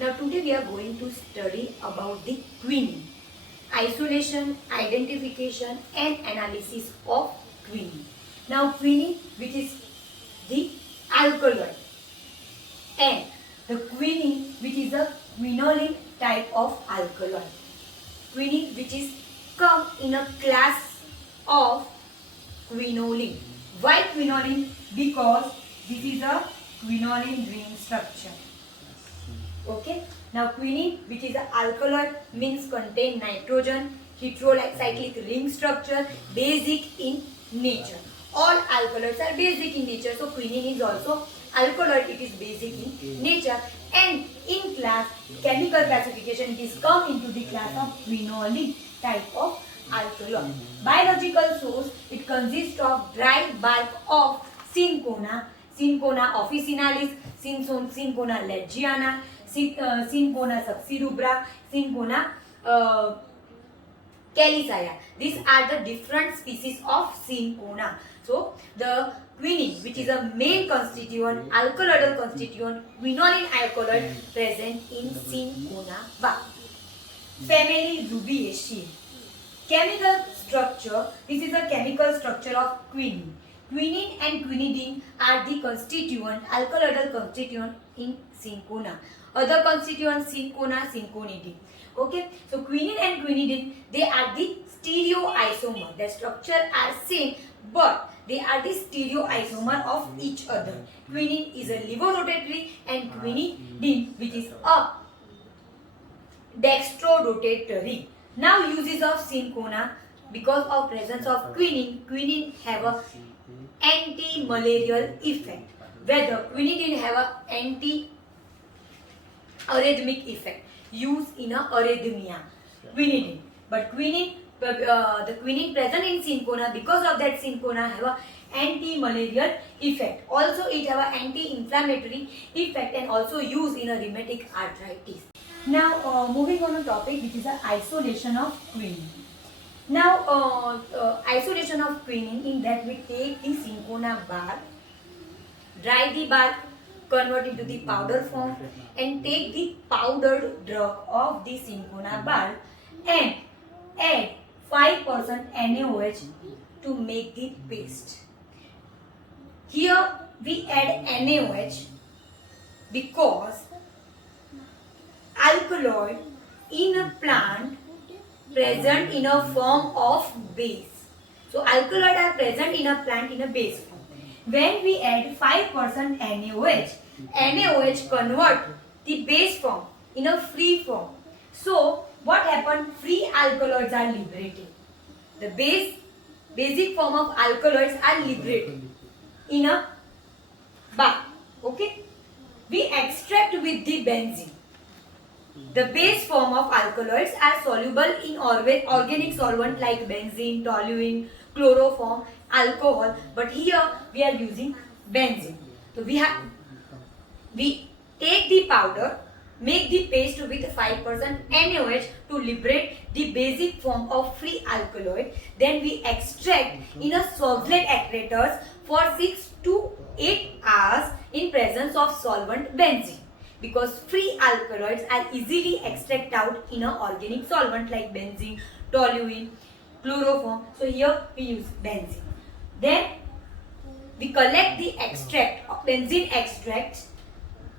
Now today we are going to study about the quinine, isolation, identification and analysis of quinine. Now quinine, which is the alkaloid, and the quinine, which is a quinoline type of alkaloid. Quinine, which is come in a class of quinoline. Why quinoline? Because this is a quinoline ring structure. Okay. Now quinine, which is an alkaloid, means contain nitrogen, heterocyclic ring structure, basic in nature. All alkaloids are basic in nature, so quinine is also alkaloid. It is basic in nature, and in class chemical classification, it is come into the class of quinoline type of alkaloid. Biological source, it consists of dry bark of Cinchona, Cinchona officinalis, Cinchona ledgiana, Cinchona subcerubra, Cinchona calicea. These are the different species of Cinchona. So the quinine, which is a main constituent, alkaloidal constituent, quinoline alkaloid present in Cinchona bark. Family Rubiaceae. Chemical structure. This is a chemical structure of quinine. Quinine and quinidine are the constituent, alkaloidal constituent in Cinchona. Other constituents, Cinchona, Cinchonidine. Okay, so quinine and quinidine, they are the stereoisomer. Their structure are same, but they are the stereoisomer of each other. Quinine is a levorotatory and quinidine, which is a dextrorotatory. Now uses of Cinchona, because of presence of quinine, quinine have a anti-malarial effect. Whether quinidine have a anti-arrhythmic effect, used in a arrhythmia. Quinidine, but quinine, the quinine present in Cinchona, because of that Cinchona have a anti-malarial effect. Also it have a anti-inflammatory effect and also used in a rheumatic arthritis. Now moving on to topic, which is the isolation of quinine. Now isolation of quinine, in that we take the Cinchona bark, dry the bark, convert into the powder form, and take the powdered drug of the Cinchona bark and add 5% NaOH to make the paste. Here we add NaOH because alkaloid in a plant present in a form of base. So alkaloid are present in a plant in a base form. When we add 5% NaOH, NaOH convert the base form in a free form. So what happened? Free alkaloids are liberated. The basic form of alkaloids are liberated in a bark. Okay. We extract with the benzene. The base form of alkaloids are soluble in organic solvent like benzene, toluene, chloroform, alcohol, but here we are using benzene. So we take the powder, make the paste with 5% NaOH to liberate the basic form of free alkaloid. Then we extract in a Swablet apparatus for 6 to 8 hours in presence of solvent benzene. Because free alkaloids are easily extracted out in an organic solvent like benzene, toluene, chloroform. So here we use benzene. Then we collect the extract of benzene extract.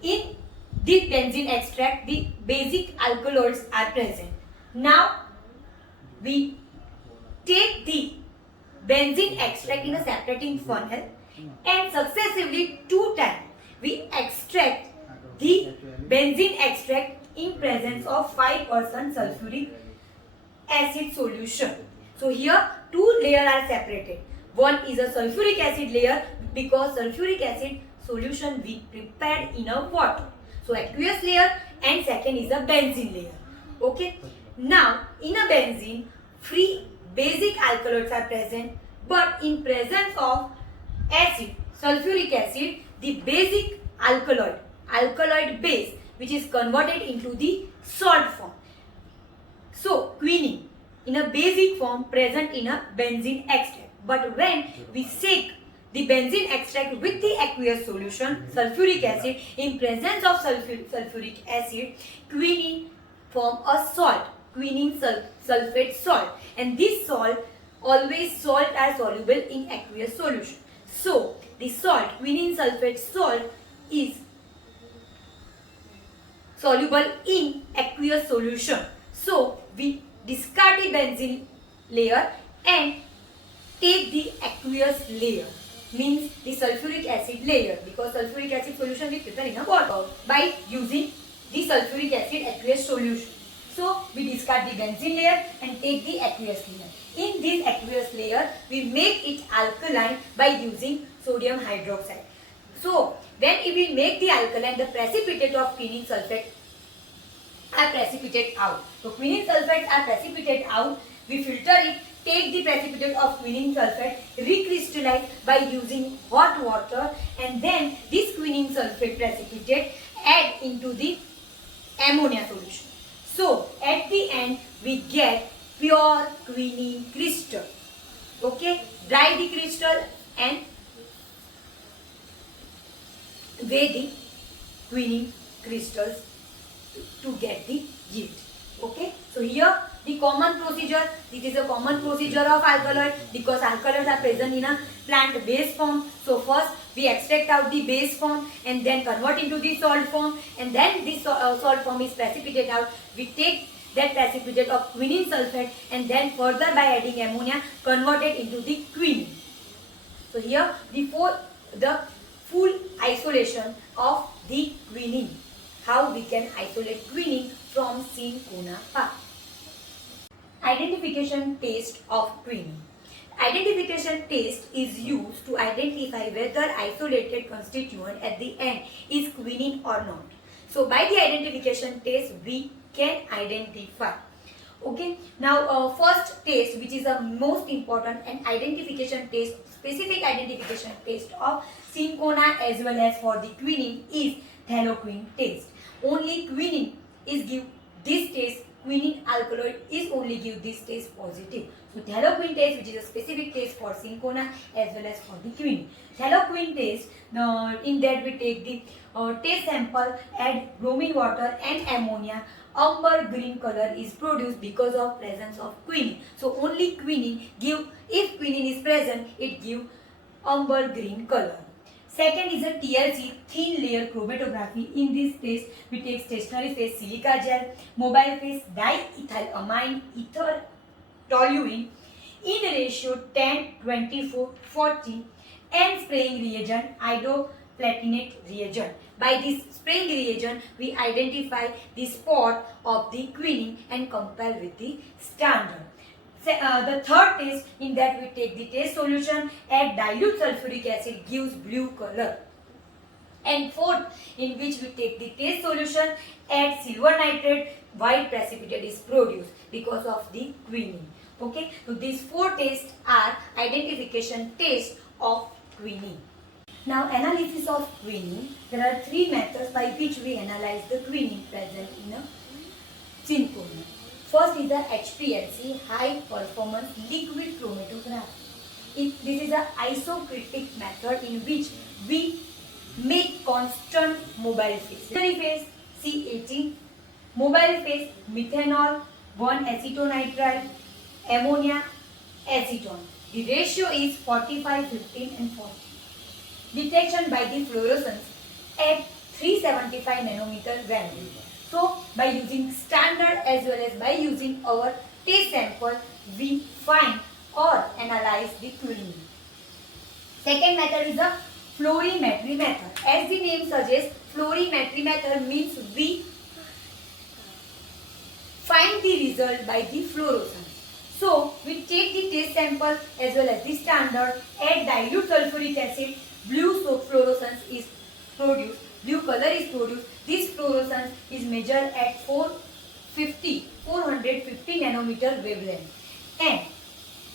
In the benzene extract, the basic alkaloids are present. Now we take the benzene extract in a separating funnel and successively 2 times we extract the benzene extract in presence of 5% sulfuric acid solution. So here 2 layers are separated. One is a sulfuric acid layer because sulfuric acid solution we prepared in a water. So aqueous layer, and second is a benzene layer. Okay. Now in a benzene, free basic alkaloids are present, but in presence of acid, sulfuric acid, the basic alkaloid base, which is converted into the salt form. So quinine in a basic form present in a benzene extract, but when we shake the benzene extract with the aqueous solution, sulfuric acid. In presence of sulfuric acid, quinine form a salt, quinine sulfate salt, and this salt are soluble in aqueous solution. So the salt, quinine sulfate salt, is soluble in aqueous solution. So we discard the benzene layer and take the aqueous layer, means the sulfuric acid layer, because sulfuric acid solution we prepare in a water by using the sulfuric acid aqueous solution. So we discard the benzene layer and take the aqueous layer. In this aqueous layer, we make it alkaline by using sodium hydroxide. So when we make the alkaline, the precipitate of quinine sulfate are precipitate out. So quinine sulfates are precipitate out. We filter it, take the precipitate of quinine sulfate, recrystallize by using hot water, and then this quinine sulfate precipitate add into the ammonia solution. So at the end we get pure quinine crystal. Okay, dry the crystal and weigh the quinine crystals to get the yield. Okay, so here the common procedure, it is a common procedure of alkaloid because alkaloids are present in a plant base form. So first we extract out the base form and then convert into the salt form, and then this salt form is precipitate out. We take that precipitate of quinine sulfate and then further by adding ammonia convert it into the quinine. So here the full isolation of the quinine. How we can isolate quinine from cinchona pulp. Identification test of quinine. Identification test is used to identify whether isolated constituent at the end is quinine or not. So by the identification test we can identify. Okay, now first test, which is the most important and identification test, specific identification test of cinchona as well as for the quinine, is Haloquin test. Only quinine is give this test, quinine alkaloid is only give this test positive. So Haloquin test, which is a specific test for cinchona as well as for the quinine. Haloquin test, in that we take the test sample, add bromine water and ammonia. Amber green color is produced because of presence of quinine. So only quinine give, if quinine is present, it give amber green color. Second is a TLC, thin layer chromatography. In this test, we take stationary phase silica gel, mobile phase diethylamine ether toluene in ratio 10, 24, 40, and spraying reagent iodoplatinate reagent. By this spraying reagent, we identify the spot of the quinine and compare with the standard. The third test, in that we take the test solution, add dilute sulfuric acid, gives blue color. And fourth, in which we take the test solution, add silver nitrate, white precipitate is produced because of the quinine. Okay, so these four tests are identification tests of quinine. Now, analysis of quinine. There are three methods by which we analyze the quinine present in a cinchona. First is the HPLC, high performance liquid chromatography. This is an isocritic method in which we make constant mobile phase. Stationary phase C18, mobile phase methanol, 1-acetonitrile, ammonia, acetone. The ratio is 45, 15 and 40. Detection by the fluorescence at 375 nanometer value. So by using standard as well as by using our test sample, we find or analyze the quinine. Second method is the fluorimetry method. As the name suggests, fluorimetry method means we find the result by the fluorescence. So we take the test sample as well as the standard, add dilute sulfuric acid, blue fluorescence is produced, blue color is produced. This fluorescence is measured at 450 nanometer wavelength. And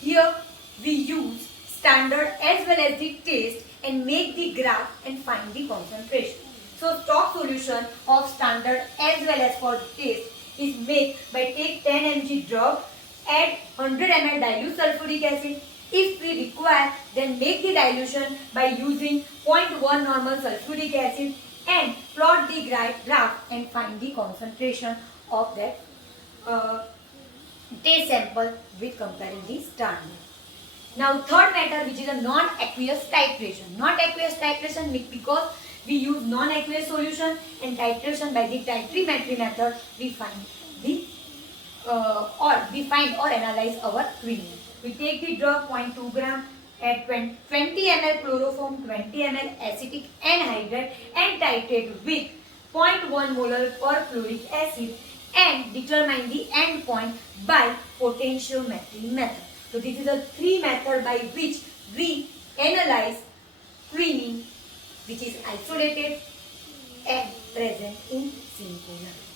here we use standard as well as the test and make the graph and find the concentration. So stock solution of standard as well as for test is made by take 10 mg drug, add 100 ml dilute sulfuric acid, If we require, then make the dilution by using 0.1 normal sulfuric acid and plot the graph and find the concentration of that test sample with comparing the standard. Now third method, which is a non-aqueous titration. Non-aqueous titration because we use non-aqueous solution, and titration by the titrimetry method we find the or analyze our quinine. We take the drug 0.2 gram at 20 ml chloroform, 20 ml acetic anhydride and titrate with 0.1 molar perchloric acid and determine the end point by potentiometry method. So this is a three method by which we analyze quinine which is isolated and present in semicolon.